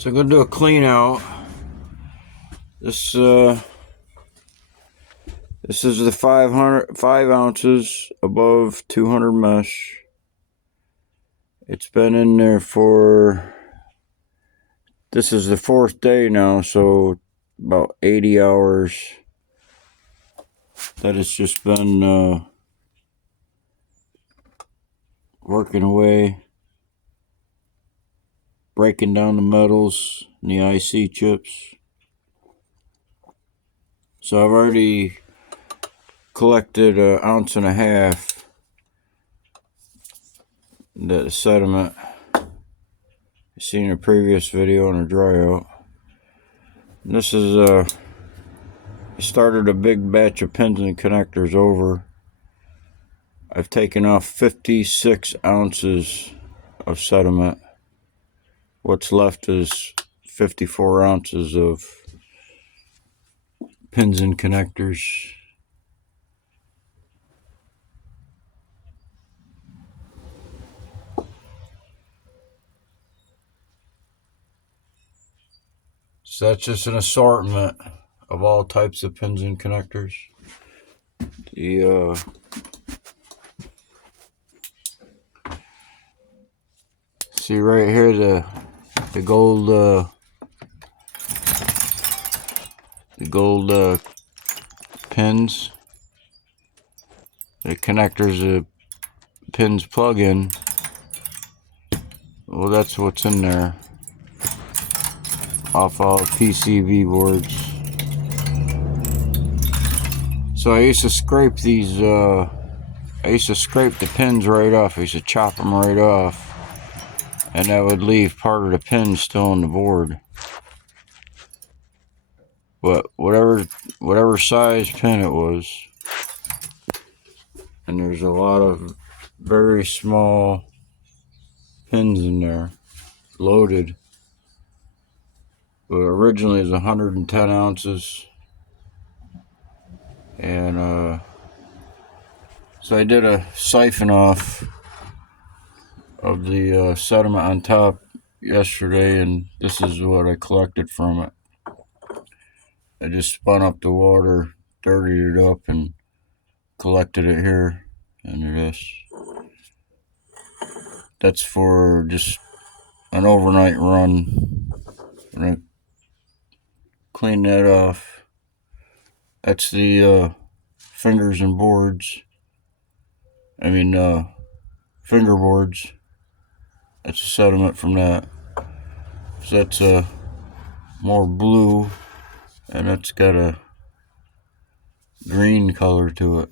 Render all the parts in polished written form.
So I'm gonna do a clean out. This is the 5 ounces above 200 mesh. It's been in there for, this is the 4th day now, so about 80 hours that it's just been working away, breaking down the metals and the IC chips. So I've already collected 1.5 ounces that sediment you seen in a previous video on a dry out. And this is I started a big batch of pins and connectors over. I've taken off 56 ounces of sediment. What's left is 54 ounces of pins and connectors. So that's just an assortment of all types of pins and connectors. See right here the gold pins, the connectors the pins plug in. Well, that's what's in there off all PCB boards. So I used to scrape these I used to scrape the pins right off. I used to chop them right off, and that would leave part of the pin still on the board. But whatever size pin it was, and there's a lot of very small pins in there, loaded. But originally it was 110 ounces, and so I did a siphon off of the sediment on top yesterday, and this is what I collected from it. I just spun up the water, dirtied it up, and collected it here. And that's for just an overnight run. I'm gonna clean that off. That's the fingers and boards. Finger boards. That's the sediment from that. So that's more blue, and it's got a green color to it.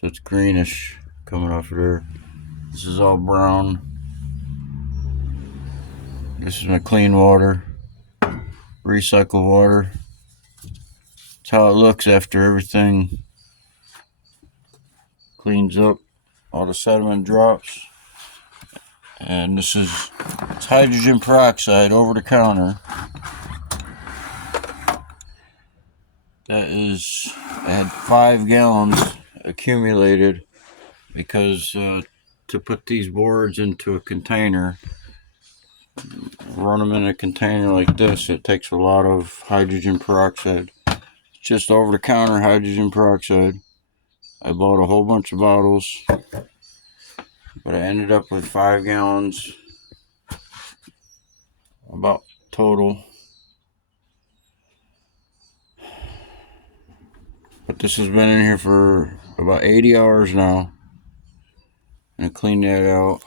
So it's greenish coming off of there. This is all brown. This is my clean water, recycled water. That's how it looks after everything cleans up. All the sediment drops. And it's hydrogen peroxide over the counter. I had 5 gallons accumulated because to put these boards into a container, run them in a container like this, it takes a lot of hydrogen peroxide. It's just over the counter hydrogen peroxide. I bought a whole bunch of bottles, but I ended up with 5 gallons about total. But this has been in here for about 80 hours now. I'm gonna clean that out.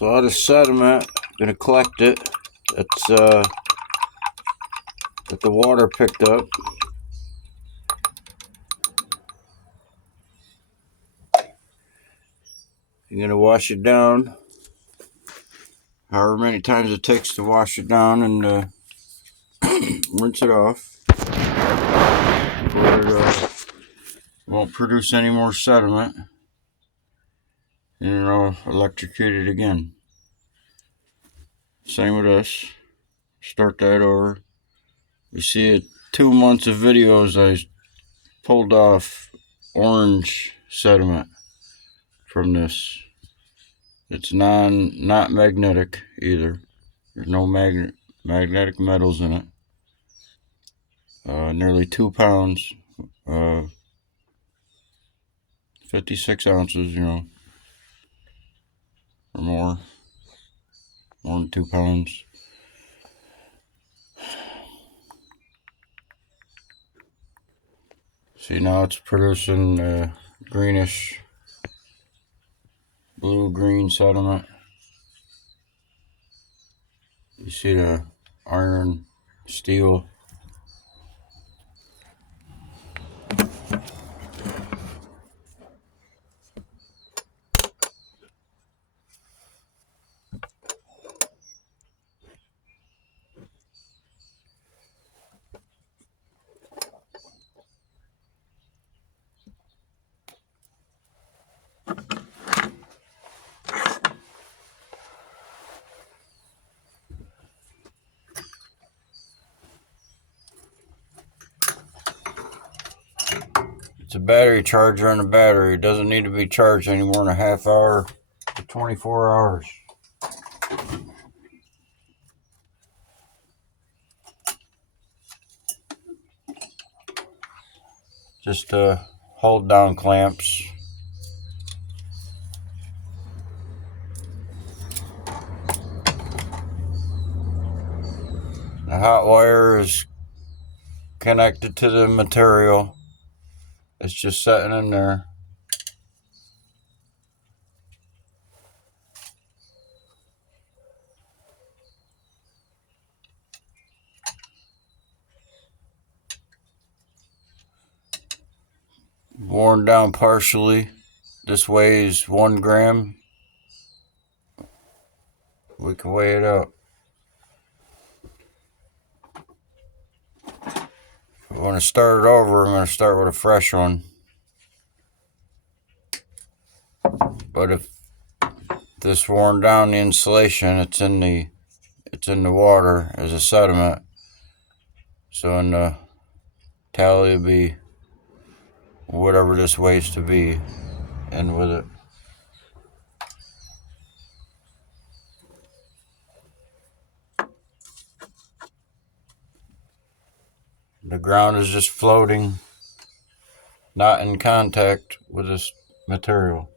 So all the sediment, gonna collect it. That's that the water picked up. You're gonna wash it down, however many times it takes to wash it down, and rinse it off, where it won't produce any more sediment, and it'll electrocute it again. Same with this. Start that over. You see it, 2 months of videos I pulled off orange sediment from this. It's not magnetic either. There's no magnetic metals in it. Nearly 2 pounds, 56 ounces, or more than 2 pounds. See, now it's producing greenish, blue-green sediment. You see the iron, steel. It's a battery charger in a battery. It doesn't need to be charged any more than a half hour to 24 hours. Just hold down clamps. The hot wire is connected to the material. It's just sitting in there. Worn down partially. This weighs 1 gram. We can weigh it up. If I want to start it over, I'm going to start with a fresh one. But if this worn down the insulation, it's in the water as a sediment. So in the tally will be whatever this weighs to be, and with it. The ground is just floating, not in contact with this material.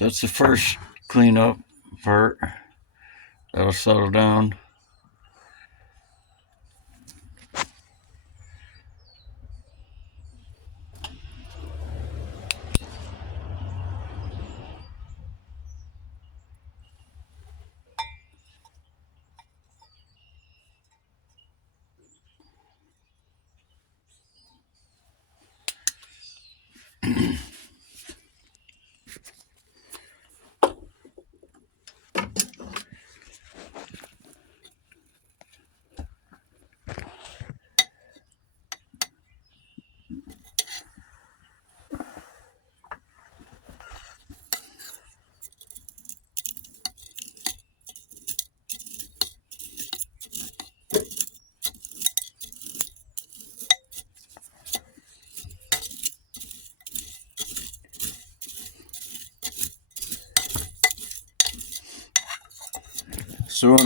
So that's the first cleanup part. That'll settle down. So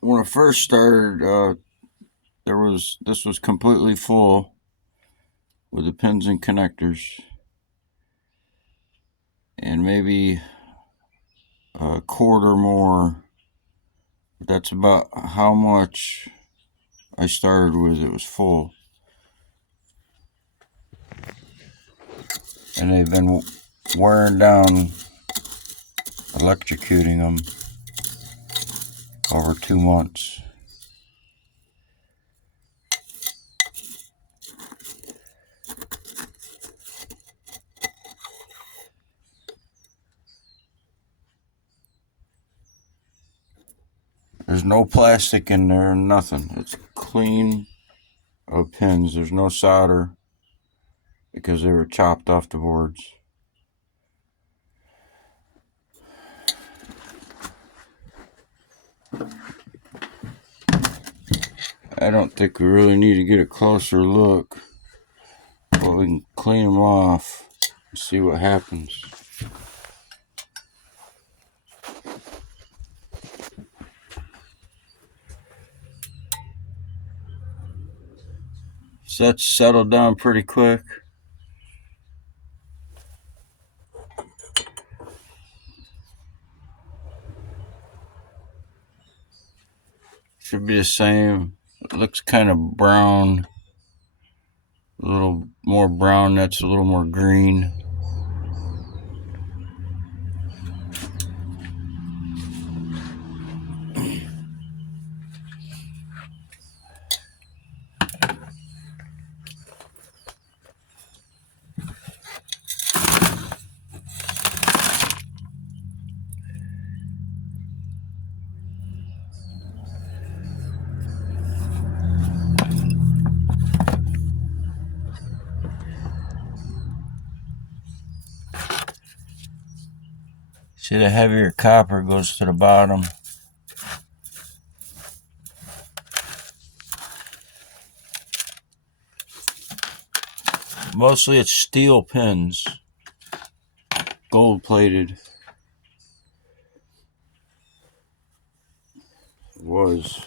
when I first started, this was completely full with the pins and connectors, and maybe a quarter more. That's about how much I started with. It was full, and they've been wearing down, electrocuting them over 2 months. There's no plastic in there, nothing. It's clean of pins. There's no solder because they were chopped off the boards. I don't think we really need to get a closer look, but we can clean them off and see what happens. So that's settled down pretty quick. Should be the same. It looks kind of brown, a little more brown. That's a little more green. See, the heavier copper goes to the bottom. Mostly it's steel pins, gold plated. It was.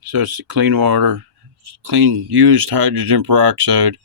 So it's the clean water, clean used hydrogen peroxide.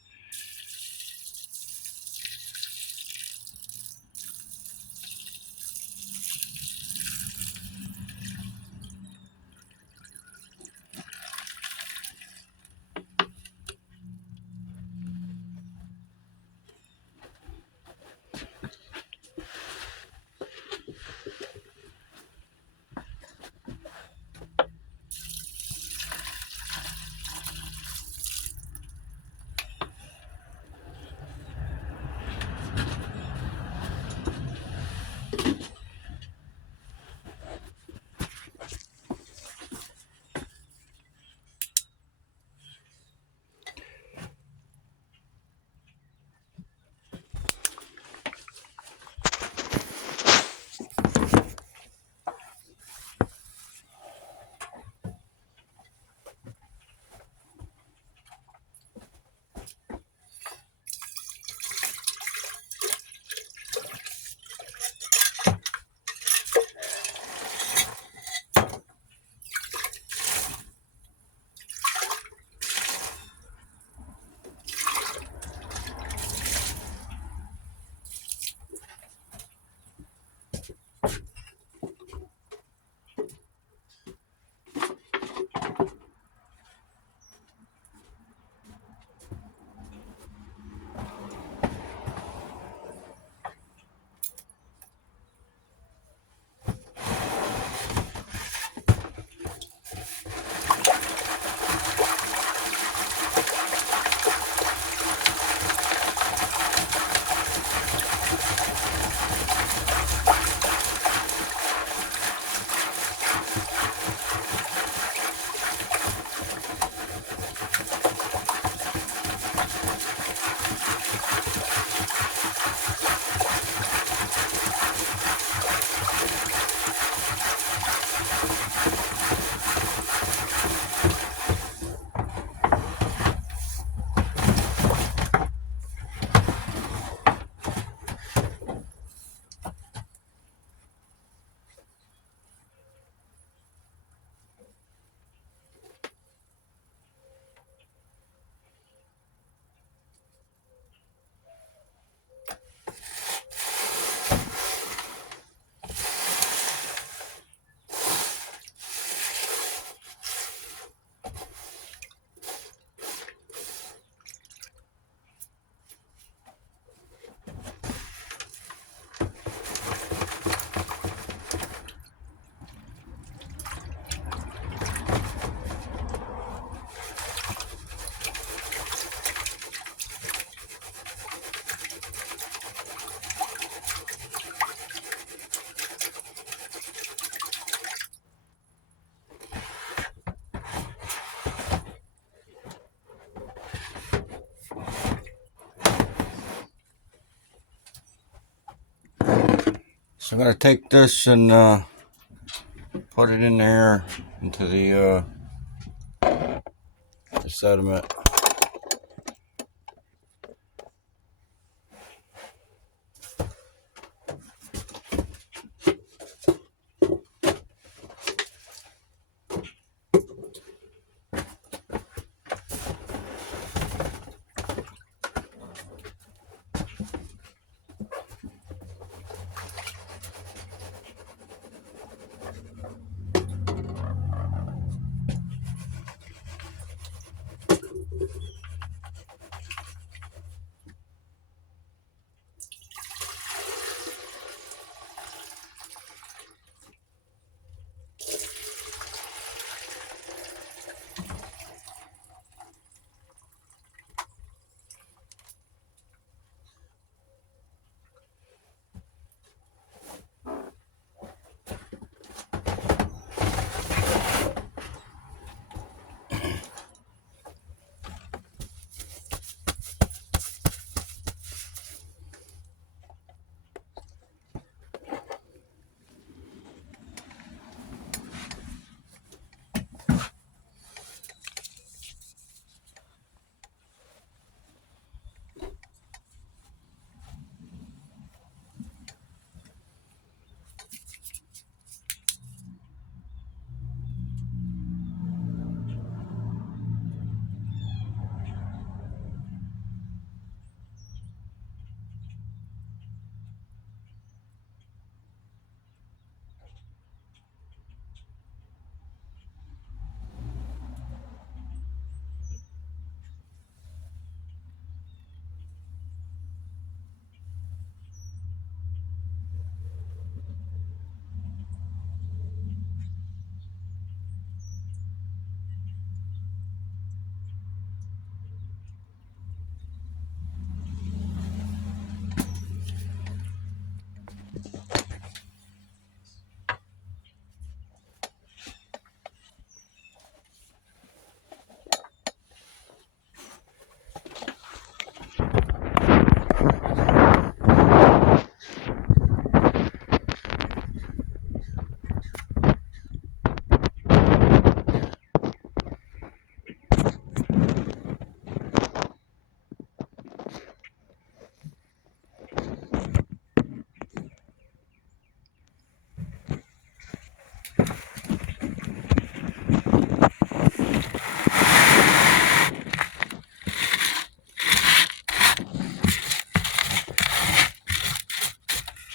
So I'm going to take this and put it in there into the sediment.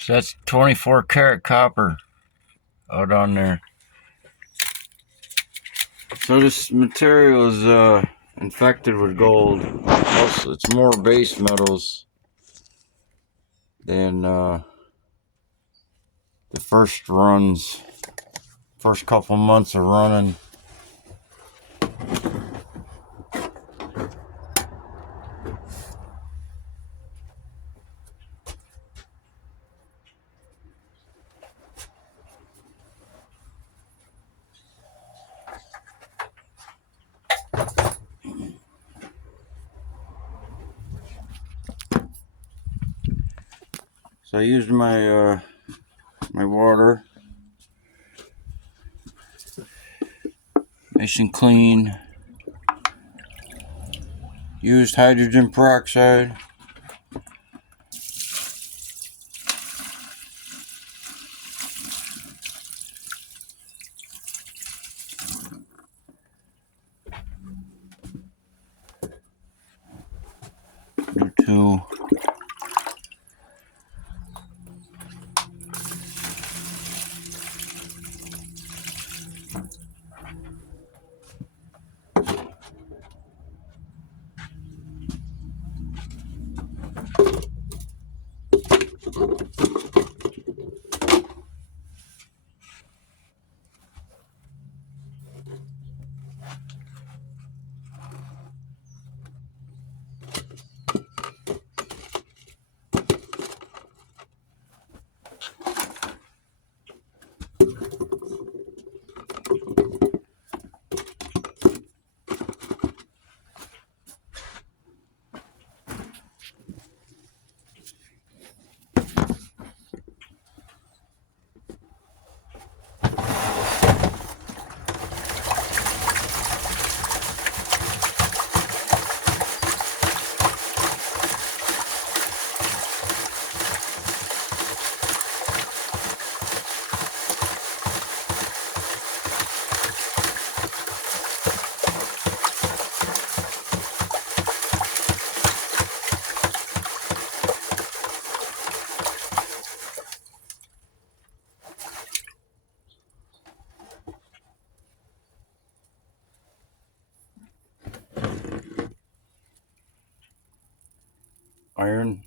So that's 24 karat copper out on there. So this material is infected with gold. Also, it's more base metals than the first couple months of running. So I used my my water, nice and clean. Used hydrogen peroxide. Two. iron.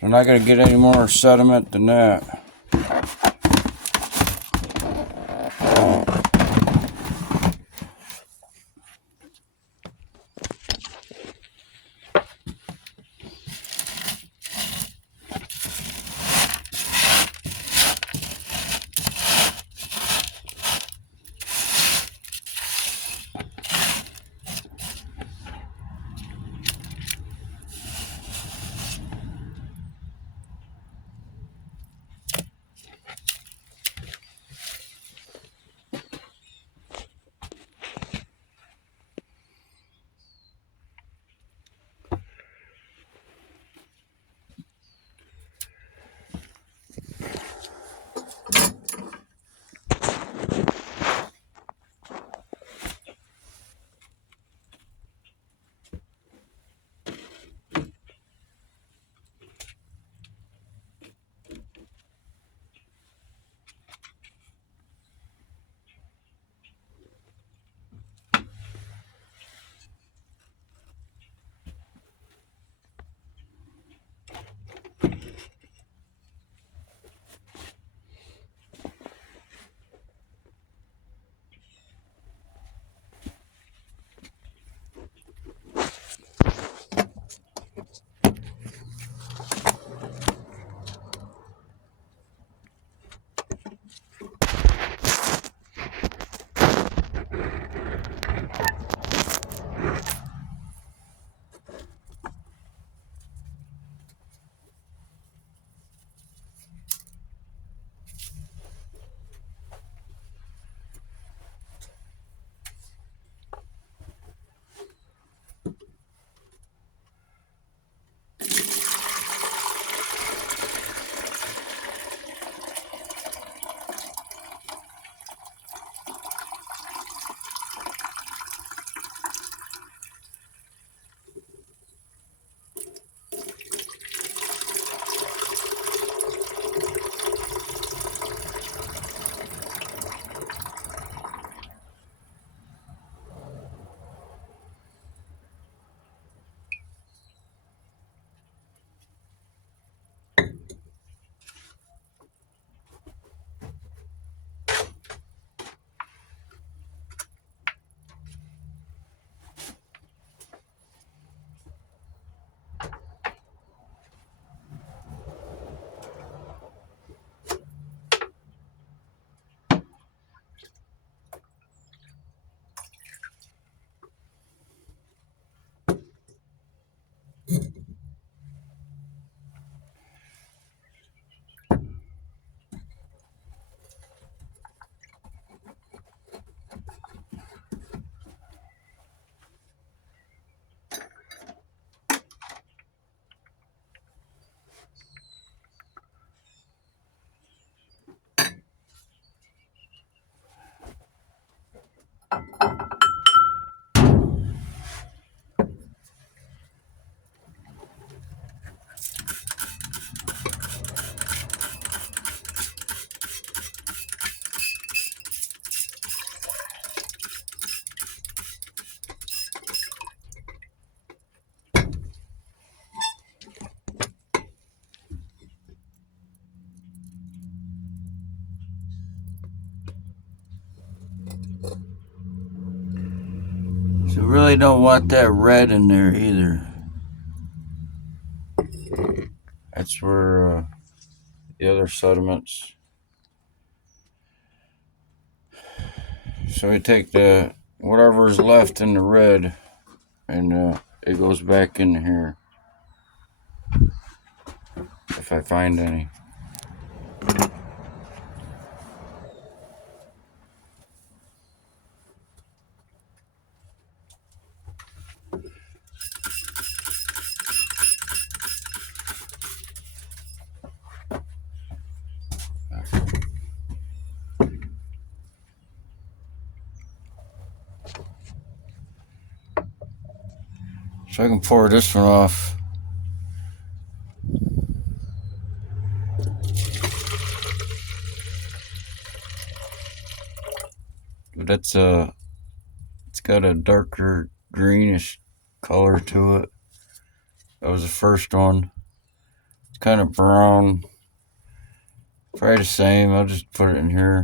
So I'm not going to get any more sediment than that. really don't want that red in there either. That's where the other sediments. So we take the whatever is left in the red, and it goes back in here if I find any. So I can pour this one off. But it's got a darker greenish color to it. That was the first one. It's kind of brown. Probably the same. I'll just put it in here.